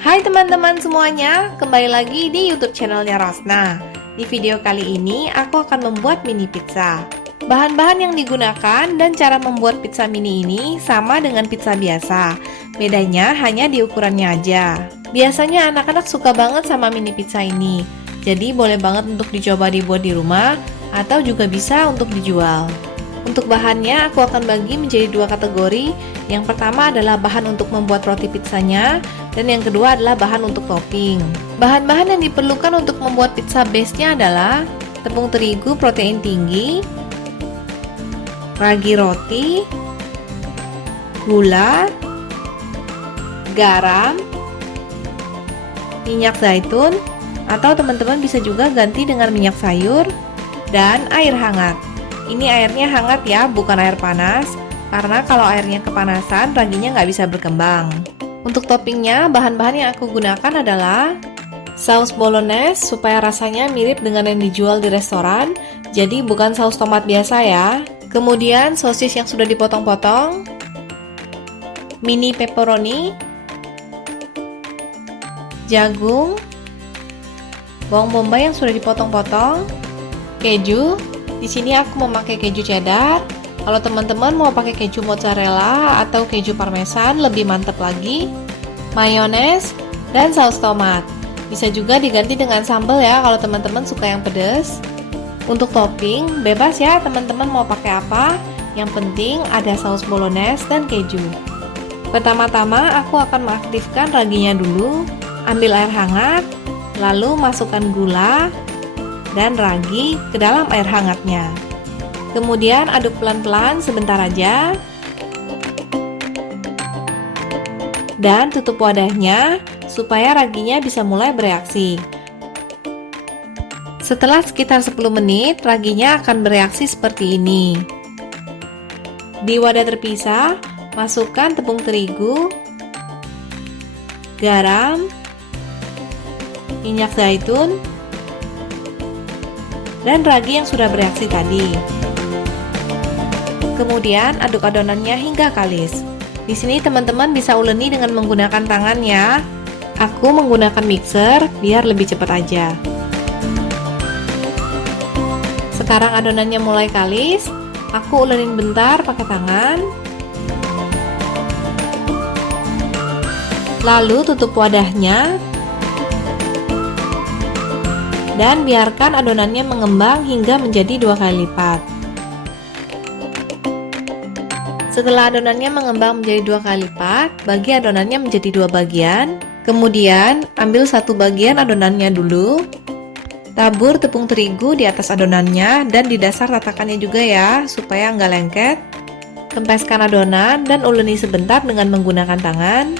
Hai teman-teman semuanya, kembali lagi di YouTube channelnya Rosna. Di video kali ini aku akan membuat mini pizza. Bahan-bahan yang digunakan dan cara membuat pizza mini ini sama dengan pizza biasa. Bedanya hanya di ukurannya aja. Biasanya anak-anak suka banget sama mini pizza ini. Jadi boleh banget untuk dicoba dibuat di rumah atau juga bisa untuk dijual. Untuk bahannya aku akan bagi menjadi dua kategori. Yang pertama adalah bahan untuk membuat roti pizzanya, dan yang kedua adalah bahan untuk topping. Bahan-bahan yang diperlukan untuk membuat pizza base-nya adalah tepung terigu protein tinggi, ragi roti, gula, garam, minyak zaitun, atau teman-teman bisa juga ganti dengan minyak sayur, dan air hangat. Ini airnya hangat ya, bukan air panas, karena kalau airnya kepanasan, raginya nggak bisa berkembang. Untuk toppingnya, bahan-bahan yang aku gunakan adalah saus bolognese supaya rasanya mirip dengan yang dijual di restoran, jadi bukan saus tomat biasa ya. Kemudian sosis yang sudah dipotong-potong, mini pepperoni, jagung, bawang bombay yang sudah dipotong-potong, keju. Di sini aku memakai keju cheddar. Kalau teman-teman mau pakai keju mozzarella atau keju parmesan lebih mantap lagi. Mayones dan saus tomat. Bisa juga diganti dengan sambal ya kalau teman-teman suka yang pedas. Untuk topping bebas ya teman-teman mau pakai apa. Yang penting ada saus bolognese dan keju. Pertama-tama aku akan mengaktifkan raginya dulu. Ambil air hangat, lalu masukkan gula dan ragi ke dalam air hangatnya. Kemudian aduk pelan-pelan sebentar aja. Dan tutup wadahnya supaya raginya bisa mulai bereaksi. Setelah sekitar 10 menit, raginya akan bereaksi seperti ini. Di wadah terpisah, masukkan tepung terigu, garam, minyak zaitun, dan ragi yang sudah bereaksi tadi. Kemudian aduk adonannya hingga kalis. Di sini teman-teman bisa uleni dengan menggunakan tangan ya. Aku menggunakan mixer biar lebih cepat aja. Sekarang adonannya mulai kalis. Aku ulenin bentar pakai tangan. Lalu tutup wadahnya. Dan biarkan adonannya mengembang hingga menjadi 2 kali lipat. Setelah adonannya mengembang menjadi 2 kali lipat, bagi adonannya menjadi 2 bagian. Kemudian ambil satu bagian adonannya dulu, tabur tepung terigu di atas adonannya dan di dasar ratakannya juga ya, supaya nggak lengket. Kempeskan adonan dan uleni sebentar dengan menggunakan tangan.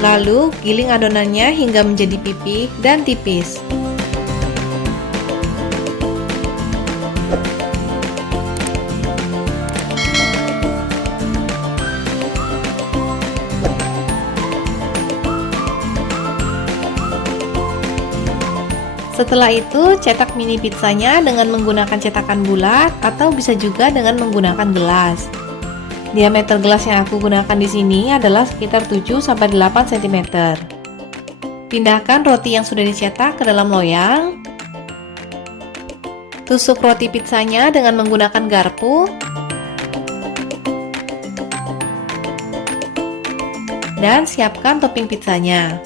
Lalu giling adonannya hingga menjadi pipih dan tipis. Setelah itu, cetak mini pizzanya dengan menggunakan cetakan bulat atau bisa juga dengan menggunakan gelas. Diameter gelas yang aku gunakan di sini adalah sekitar 7-8 cm. Pindahkan roti yang sudah dicetak ke dalam loyang. Tusuk roti pizzanya dengan menggunakan garpu. Dan siapkan topping pizzanya.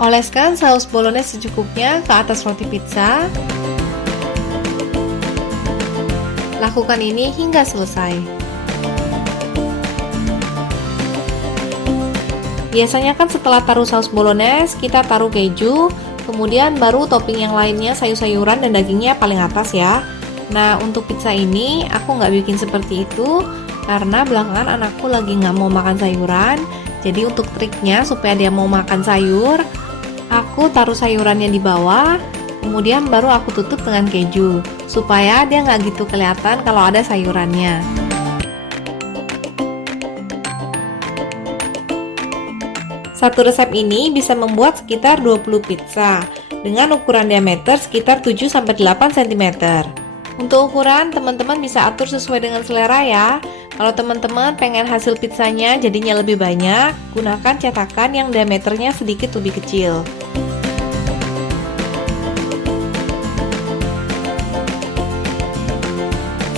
Oleskan saus bolognese secukupnya ke atas roti pizza. Lakukan ini hingga selesai. Biasanya kan setelah taruh saus bolognese, kita taruh keju, kemudian baru topping yang lainnya sayur-sayuran dan dagingnya paling atas ya. Nah untuk pizza ini aku nggak bikin seperti itu, karena belakangan anakku lagi nggak mau makan sayuran. Jadi untuk triknya supaya dia mau makan sayur, aku taruh sayurannya di bawah, kemudian baru aku tutup dengan keju, supaya dia nggak gitu kelihatan kalau ada sayurannya. Satu resep ini bisa membuat sekitar 20 pizza dengan ukuran diameter sekitar 7-8 cm. Untuk ukuran, teman-teman bisa atur sesuai dengan selera ya. Kalau teman-teman pengen hasil pizzanya jadinya lebih banyak, gunakan cetakan yang diameternya sedikit lebih kecil.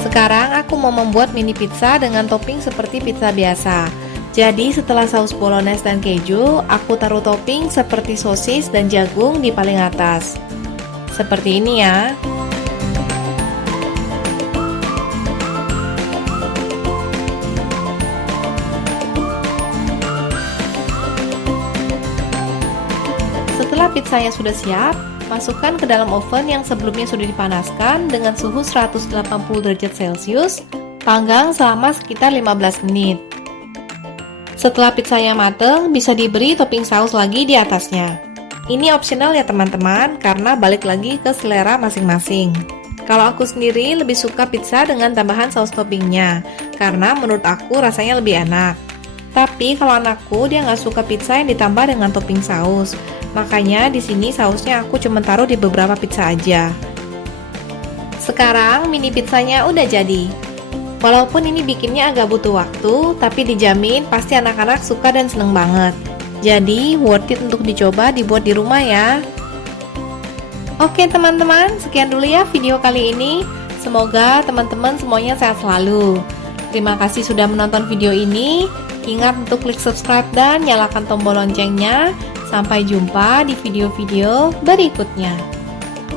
Sekarang aku mau membuat mini pizza dengan topping seperti pizza biasa. Jadi setelah saus bolognese dan keju, aku taruh topping seperti sosis dan jagung di paling atas. Seperti ini ya. Setelah pizzanya sudah siap, masukkan ke dalam oven yang sebelumnya sudah dipanaskan dengan suhu 180 derajat Celcius, panggang selama sekitar 15 menit. Setelah pizzanya mateng, bisa diberi topping saus lagi di atasnya. Ini opsional ya teman-teman, karena balik lagi ke selera masing-masing. Kalau aku sendiri lebih suka pizza dengan tambahan saus toppingnya, karena menurut aku rasanya lebih enak. Tapi kalau anakku dia nggak suka pizza yang ditambah dengan topping saus, makanya di sini sausnya aku cuma taruh di beberapa pizza aja. Sekarang mini pizzanya udah jadi. Walaupun ini bikinnya agak butuh waktu, tapi dijamin pasti anak-anak suka dan seneng banget. Jadi worth it untuk dicoba dibuat di rumah ya. Oke teman-teman, sekian dulu ya video kali ini. Semoga teman-teman semuanya sehat selalu. Terima kasih sudah menonton video ini. Ingat untuk klik subscribe dan nyalakan tombol loncengnya. Sampai jumpa di video-video berikutnya.